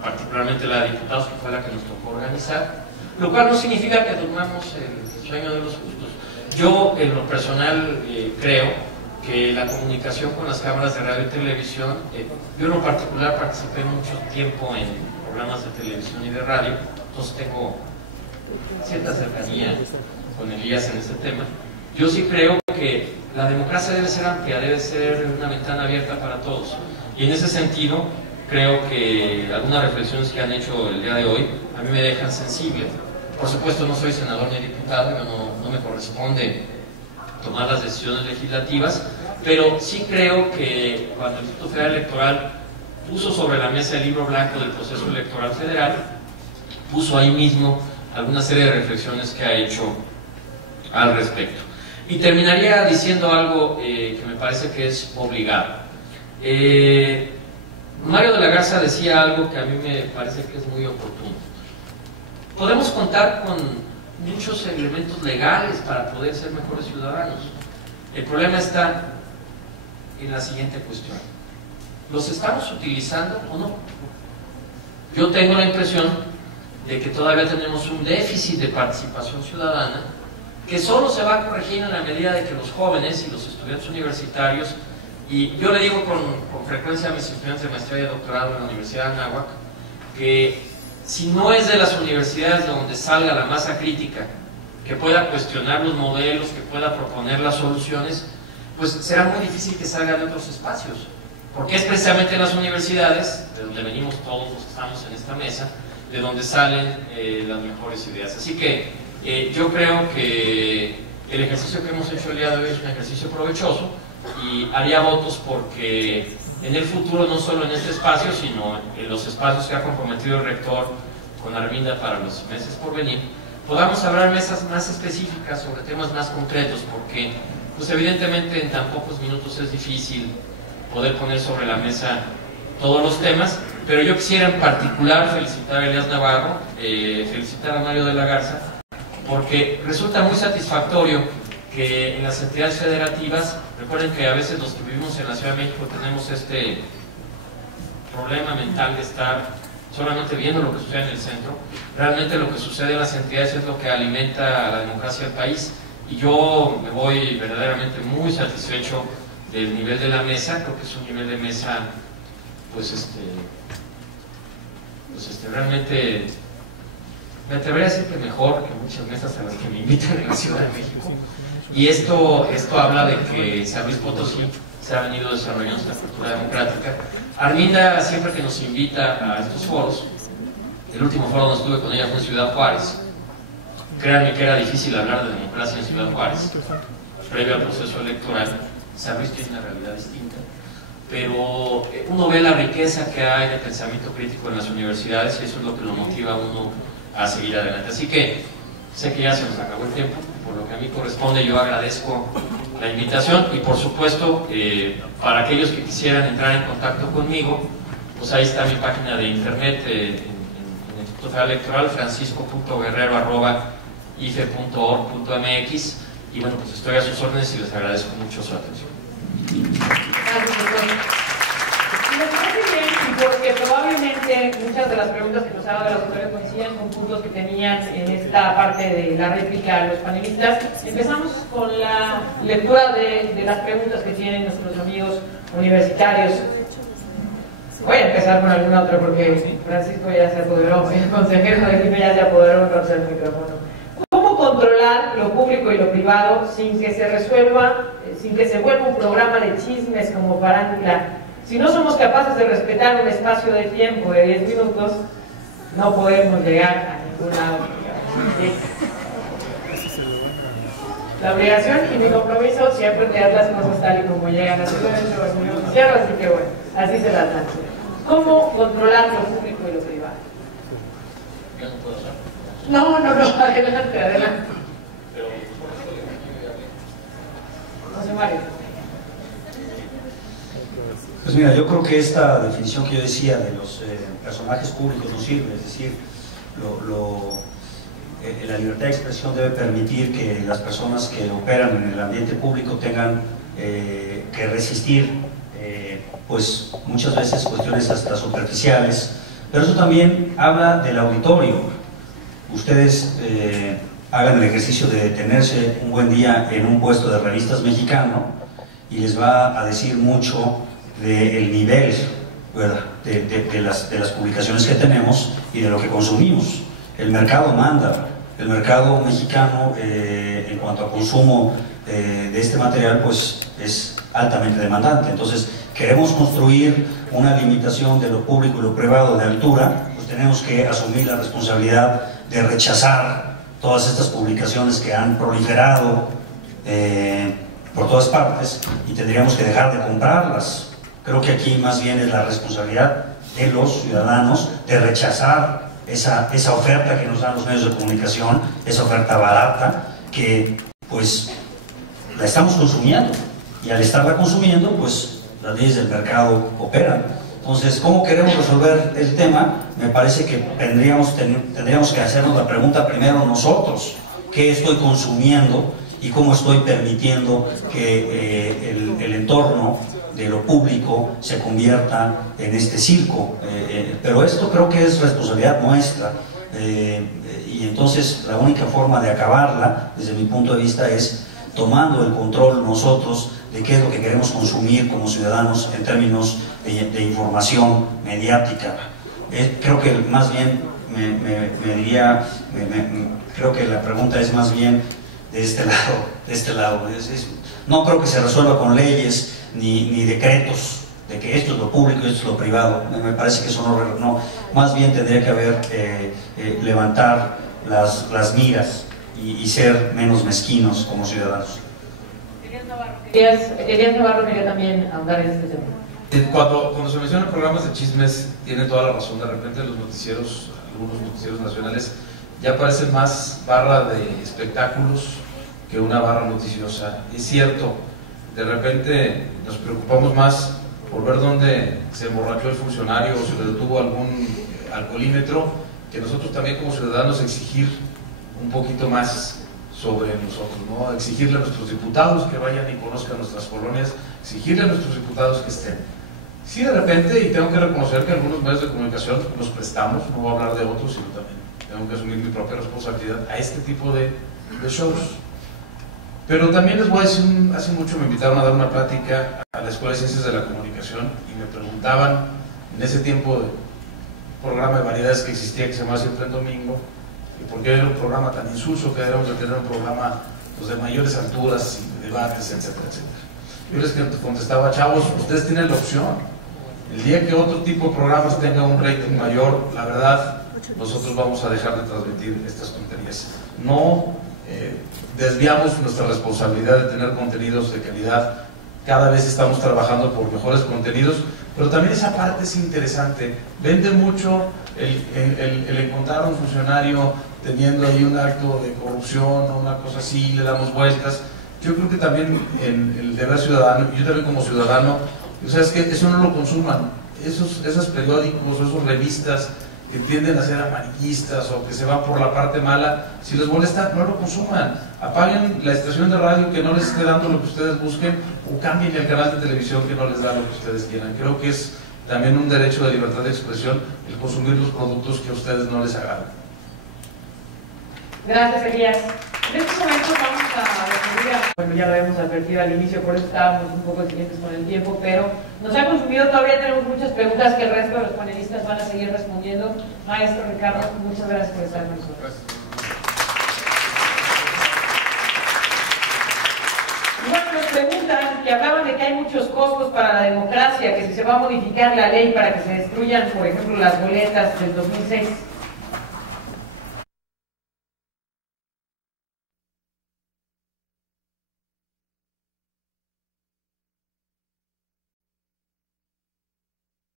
particularmente la de diputados, que fue la que nos tocó organizar, lo cual no significa que durmamos el sueño de los justos. Yo, en lo personal, creo que la comunicación con las cámaras de radio y televisión, yo en lo particular participé mucho tiempo en programas de televisión y de radio, entonces tengo cierta cercanía con Elías en este tema. Yo sí creo que la democracia debe ser amplia, debe ser una ventana abierta para todos. Y en ese sentido, creo que algunas reflexiones que han hecho el día de hoy a mí me dejan sensible. Por supuesto, no soy senador ni diputado, no me corresponde tomar las decisiones legislativas, pero sí creo que cuando el Instituto Federal Electoral puso sobre la mesa el libro blanco del proceso electoral federal, puso ahí mismo alguna serie de reflexiones que ha hecho al respecto. Y terminaría diciendo algo que me parece que es obligado. Mario de la Garza decía algo que a mí me parece que es muy oportuno. Podemos contar con muchos elementos legales para poder ser mejores ciudadanos. El problema está en la siguiente cuestión. ¿Los estamos utilizando o no? Yo tengo la impresión de que todavía tenemos un déficit de participación ciudadana que solo se va a corregir en la medida de que los jóvenes y los estudiantes universitarios, y yo le digo con frecuencia a mis estudiantes de maestría y doctorado en la Universidad de Anáhuac, que si no es de las universidades de donde salga la masa crítica, que pueda cuestionar los modelos, que pueda proponer las soluciones, pues será muy difícil que salga de otros espacios, porque es precisamente en las universidades, de donde venimos todos los que estamos en esta mesa, de donde salen las mejores ideas. Así que yo creo que el ejercicio que hemos hecho el día de hoy es un ejercicio provechoso y haría votos porque en el futuro, no solo en este espacio, sino en los espacios que ha comprometido el rector con Arminda para los meses por venir, podamos hablar mesas más específicas sobre temas más concretos, porque pues evidentemente en tan pocos minutos es difícil poder poner sobre la mesa todos los temas, pero yo quisiera en particular felicitar a Elías Navarro, felicitar a Mario de la Garza, porque resulta muy satisfactorio que en las entidades federativas, recuerden que a veces los que vivimos en la Ciudad de México tenemos este problema mental de estar solamente viendo lo que sucede en el centro. Realmente lo que sucede en las entidades es lo que alimenta a la democracia del país, y yo me voy verdaderamente muy satisfecho del nivel de la mesa. Creo que es un nivel de mesa pues realmente, me atrevería a decir que mejor que muchas mesas a las que me invitan en la Ciudad de México. Y esto habla de que San Luis Potosí se ha venido desarrollando esta cultura democrática. Arminda, siempre que nos invita a estos foros, el último foro donde estuve con ella fue en Ciudad Juárez. Créanme que era difícil hablar de democracia en Ciudad Juárez, previo al proceso electoral. San Luis tiene una realidad distinta, pero uno ve la riqueza que hay de pensamiento crítico en las universidades y eso es lo que lo motiva a uno a seguir adelante. Así que sé que ya se nos acabó el tiempo, por lo que a mí corresponde yo agradezco la invitación y por supuesto para aquellos que quisieran entrar en contacto conmigo, pues ahí está mi página de internet en el Instituto Federal Electoral, francisco.guerrero@ife.org.mx, y bueno, pues estoy a sus órdenes y les agradezco mucho su atención. Gracias, doctor. Me parece bien, porque probablemente muchas de las preguntas que nos hagan de los autores coinciden con puntos que tenían en esta parte de la réplica a los panelistas. Empezamos con la lectura de las preguntas que tienen nuestros amigos universitarios. Voy a empezar con alguna otra porque Francisco ya se apoderó, el consejero de IFE ya se apoderó en el micrófono. ¿Cómo controlar lo público y lo privado sin que se resuelva, sin que se vuelva un programa de chismes como farándula? Si no somos capaces de respetar un espacio de tiempo de 10 minutos, no podemos llegar a ningún lado. La obligación y mi compromiso siempre es dar las cosas tal y como llegan. Así lo he hecho el señor Cierro, así que bueno, así se las dan. ¿Cómo controlar lo público y lo privado? ¿Yo no puedo hablar? No, adelante. José Mario. Pues mira, yo creo que esta definición que yo decía de los personajes públicos no sirve, es decir, la libertad de expresión debe permitir que las personas que operan en el ambiente público tengan que resistir pues muchas veces cuestiones hasta superficiales, pero eso también habla del auditorio. Ustedes hagan el ejercicio de detenerse un buen día en un puesto de revistas mexicano y les va a decir mucho del nivel, ¿verdad?, de las publicaciones que tenemos y de lo que consumimos. El mercado manda, el mercado mexicano en cuanto a consumo de este material pues es altamente demandante. Entonces, queremos construir una limitación de lo público y lo privado de altura, pues tenemos que asumir la responsabilidad de rechazar todas estas publicaciones que han proliferado por todas partes y tendríamos que dejar de comprarlas. Creo que aquí más bien es la responsabilidad de los ciudadanos de rechazar esa oferta que nos dan los medios de comunicación, esa oferta barata que pues la estamos consumiendo, y al estarla consumiendo pues las leyes del mercado operan. Entonces, ¿cómo queremos resolver el tema? Me parece que tendríamos que hacernos la pregunta primero nosotros: ¿qué estoy consumiendo y cómo estoy permitiendo que el entorno de lo público se convierta en este circo. Pero esto creo que es responsabilidad nuestra, y entonces la única forma de acabarla, desde mi punto de vista, es tomando el control nosotros de qué es lo que queremos consumir como ciudadanos en términos de información mediática. Creo que más bien creo que la pregunta es más bien de este lado. No creo que se resuelva con leyes ni decretos de que esto es lo público y esto es lo privado. Me parece que eso no, más bien tendría que haber levantar las miras y ser menos mezquinos como ciudadanos. Elías Navarro quería también ahondar en este tema. Cuando se mencionan programas de chismes, tiene toda la razón. De repente los noticieros, algunos noticieros nacionales, ya parecen más barra de espectáculos que una barra noticiosa. Es cierto, de repente nos preocupamos más por ver dónde se emborrachó el funcionario o se le detuvo algún alcoholímetro, que nosotros también como ciudadanos exigir un poquito más sobre nosotros, ¿no? Exigirle a nuestros diputados que vayan y conozcan nuestras colonias, exigirle a nuestros diputados que estén. Sí, de repente, y tengo que reconocer que algunos medios de comunicación nos prestamos, no voy a hablar de otros, sino también tengo que asumir mi propia responsabilidad a este tipo de shows. Pero también les voy a decir, hace mucho me invitaron a dar una plática a la Escuela de Ciencias de la Comunicación y me preguntaban, en ese tiempo de programa de variedades que existía, que se llamaba Siempre en Domingo, y por qué era un programa tan insulso que debíamos de tener un programa pues, de mayores alturas, y de debates, etcétera, etcétera. Yo les contestaba, chavos, ustedes tienen la opción. El día que otro tipo de programas tenga un rating mayor, la verdad, nosotros vamos a dejar de transmitir estas tonterías. No desviamos nuestra responsabilidad de tener contenidos de calidad. Cada vez estamos trabajando por mejores contenidos, pero también esa parte es interesante. Vende mucho el encontrar a un funcionario teniendo ahí un acto de corrupción o una cosa así, le damos vueltas. Yo creo que también el deber ciudadano, yo también como ciudadano, o sea, es que eso no lo consuman. Esos periódicos o esas revistas que tienden a ser amarillistas o que se van por la parte mala, si les molesta, no lo consuman. Apaguen la estación de radio que no les esté dando lo que ustedes busquen o cambien el canal de televisión que no les da lo que ustedes quieran. Creo que es también un derecho de libertad de expresión el consumir los productos que a ustedes no les agradan. Gracias, Elías. En estos momentos vamos a recibir, bueno, ya lo habíamos advertido al inicio, por eso estábamos un poco exigentes con el tiempo, pero nos ha consumido, todavía tenemos muchas preguntas que el resto de los panelistas van a seguir respondiendo. Maestro Ricardo, muchas gracias por estar con nosotros. Y bueno, nos preguntan que hablaban de que hay muchos costos para la democracia, que si se va a modificar la ley para que se destruyan, por ejemplo, las boletas del 2006.